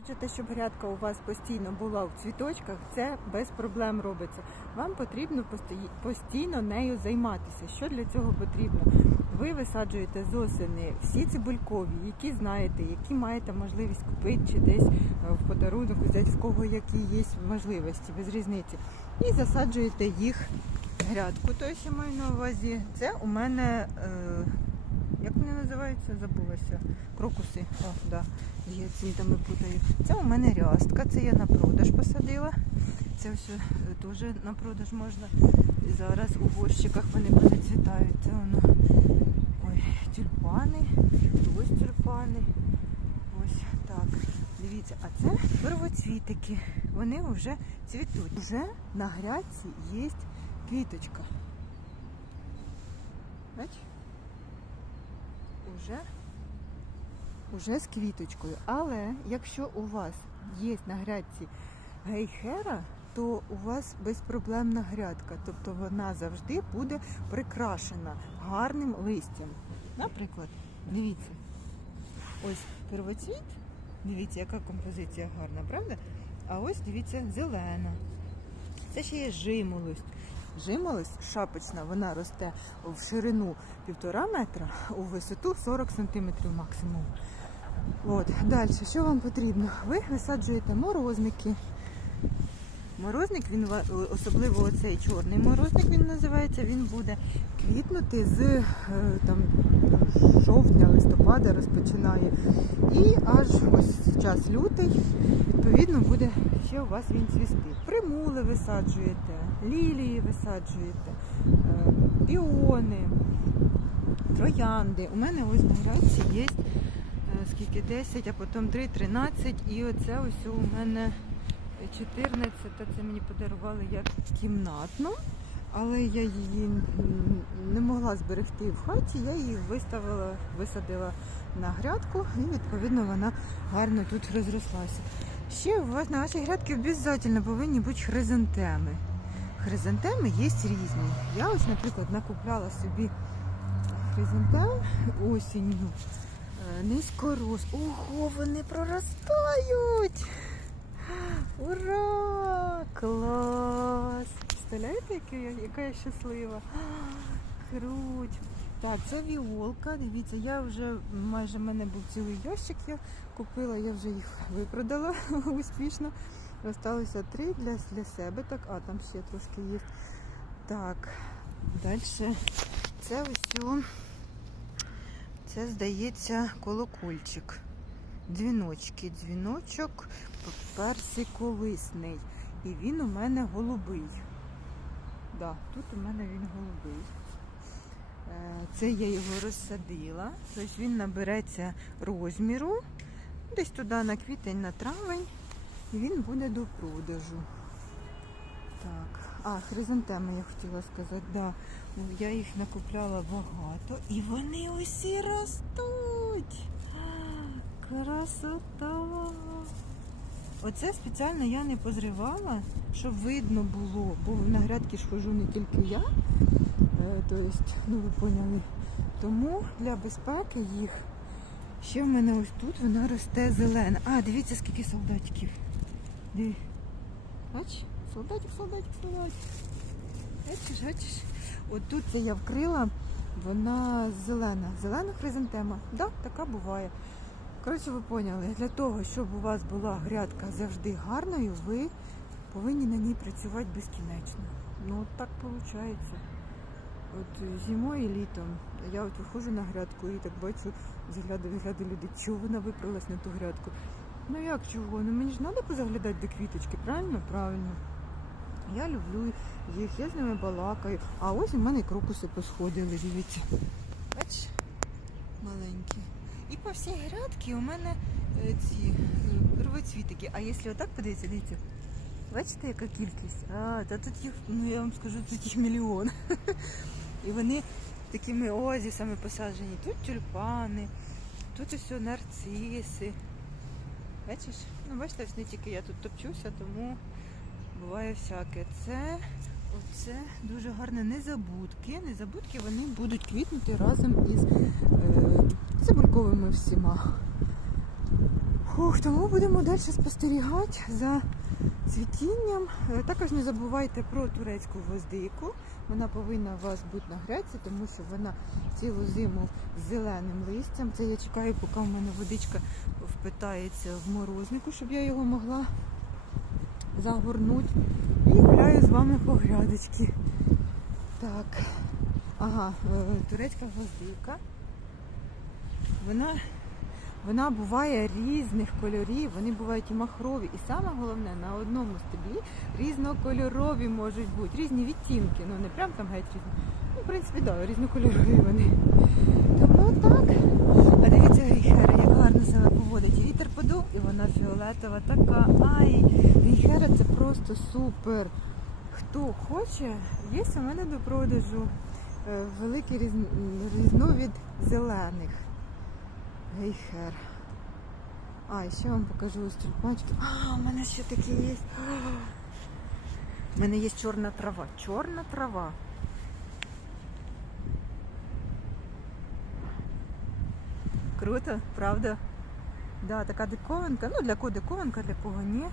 Хочете, щоб грядка у вас постійно була в цвіточках, це без проблем робиться. Вам потрібно постійно нею займатися. Що для цього потрібно? Ви висаджуєте з осени всі цибулькові, які знаєте, які маєте можливість купити чи десь е, в подарунок взяти, в кого які є можливості, без різниці. І засаджуєте їх грядку. Тобто я маю на увазі, це у мене. Е, як вони називаються? Забулася. Крокуси. О, да. з гіацинтами путаю. Це у мене рястка, це я на продаж посадила. Це все теж на продаж можна. І зараз у горщиках вони перецвітають. Це воно ой, тюльпани, ось тюльпани. Ось так. Дивіться, а це первоцвітики. Вони вже цвітуть. Вже на грядці є квіточка. Бач? Уже уже з квіточкою. Але якщо у вас є на грядці гейхера, то у вас безпроблемна грядка, тобто вона завжди буде прикрашена гарним листям. Наприклад, дивіться, ось первоцвіт, дивіться, яка композиція гарна, правда? А ось дивіться, зелена. Це ще є жимолость. Жимолость шапочна, вона росте в ширину півтора метра, у висоту 40 сантиметрів максимум. От, далі, що вам потрібно? Ви висаджуєте морозники. Морозник, він особливо оцей чорний морозник він називається, він буде квітнути з е, там, жовтня, листопада розпочинає. І аж ось час лютий, відповідно, буде ще у вас він цвісти. Примули висаджуєте, лілії висаджуєте, е, піони, троянди. У мене ось на грядці є е, скільки 10, а потім 3, 13. І оце ось у мене 14, це мені подарували як кімнатну. Але я її не могла зберегти в хаті, я її виставила, висадила на грядку і відповідно вона гарно тут розрослася. Ще у вас на вашій грядці обов'язково повинні бути хризантеми. Хризантеми є різні. Я ось, наприклад, накупляла собі хризантем осінню. Е, Низькорос. Ого, вони проростають! Ура! Клас! Представляєте, яка я, щаслива? Круть! Так, це віолка. Дивіться, я вже майже в мене був цілий ящик, я купила, я вже їх випродала успішно. Осталося три для, для себе. Так, а там ще трошки є. Так, далі. Це ось, це здається колокольчик. Дзвіночки, дзвіночок персиковисний. І він у мене голубий. Да, тут у мене він голубий. Е, Це я його розсадила. Тобто він набереться розміру. Десь туди на квітень, на травень. І він буде до продажу. Так. А, хризантеми я хотіла сказати, да. Ну, Я їх накупляла багато. І вони усі ростуть. Красота! Оце спеціально я не позривала, щоб видно було, бо на грядки ж хожу не тільки я. То есть, ну ви поняли. Тому для безпеки їх ще в мене ось тут вона росте зелена. А, дивіться, скільки солдатиків. Диви. Бач? Солдатик, солдатик, солдатик. Бачиш, бачиш? От тут це я вкрила, вона зелена. Зелена хризантема. Да, така буває. Коротше, ви поняли, для того, щоб у вас була грядка завжди гарною, ви повинні на ній працювати безкінечно. Ну от так виходить. От зимою і літом я от виходжу на грядку і так бачу, заглядаю, виглядаю люди, чого вона випралась на ту грядку. Ну як чого? Ну мені ж треба позаглядати до квіточки, правильно? Правильно. Я люблю їх, я з ними балакаю. А ось у мене крокуси посходили, дивіться. Бач, маленькі. І по всій грядці у мене е, ці е, первоцвітики. А якщо отак подивитися, дивіться. Бачите, яка кількість? А, та тут їх, ну я вам скажу, тут їх мільйон. І вони такими оазісами посаджені. Тут тюльпани, тут ось нарциси. Бачиш? Ну, бачите, ось не тільки я тут топчуся, тому буває всяке. Це оце дуже гарне незабудки. Незабудки вони будуть квітнути разом із е, всіма. Ух, тому будемо далі спостерігати за цвітінням. Е, Також не забувайте про турецьку гвоздику. Вона повинна у вас бути на греці, тому що вона цілу зиму з зеленим листям. Це я чекаю, поки в мене водичка впитається в морознику, щоб я його могла загорнути. І гуляю з вами по грядочці. Так. Ага, е, турецька гвоздика. Вона вона буває різних кольорів, вони бувають і махрові. І саме головне, на одному стеблі різнокольорові можуть бути, різні відтінки. Ну не прям там геть різні. Ну, в принципі, да, різнокольорові вони. Тому так. А дивіться, гейхера, як гарно себе поводить. Вітер подув, і вона фіолетова така. Ай, гейхера це просто супер. Хто хоче, є у мене до продажу е, великий різн- різновид зелених. Гейхер. А, і ще вам покажу ось тюльпанчики. А, у мене ще такі є. У мене є чорна трава. Чорна трава. Круто, правда? Да, така диковинка. Ну, для кого диковинка, для кого ні.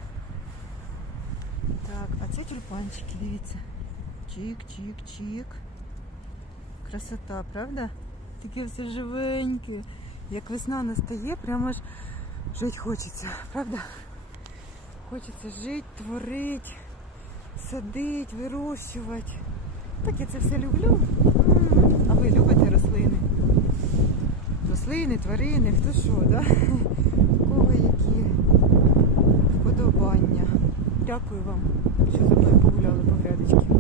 Так, а це тюльпанчики, дивіться. Чик-чик-чик. Красота, правда? Таке все живеньке. Як весна настає, прямо ж жити хочеться, правда? Хочеться жити, творити, садити, вирощувати. Так я це все люблю. А ви любите рослини? Рослини, тварини, хто що, да? У кого які вподобання. Дякую вам, що зі мною погуляли по грядочці.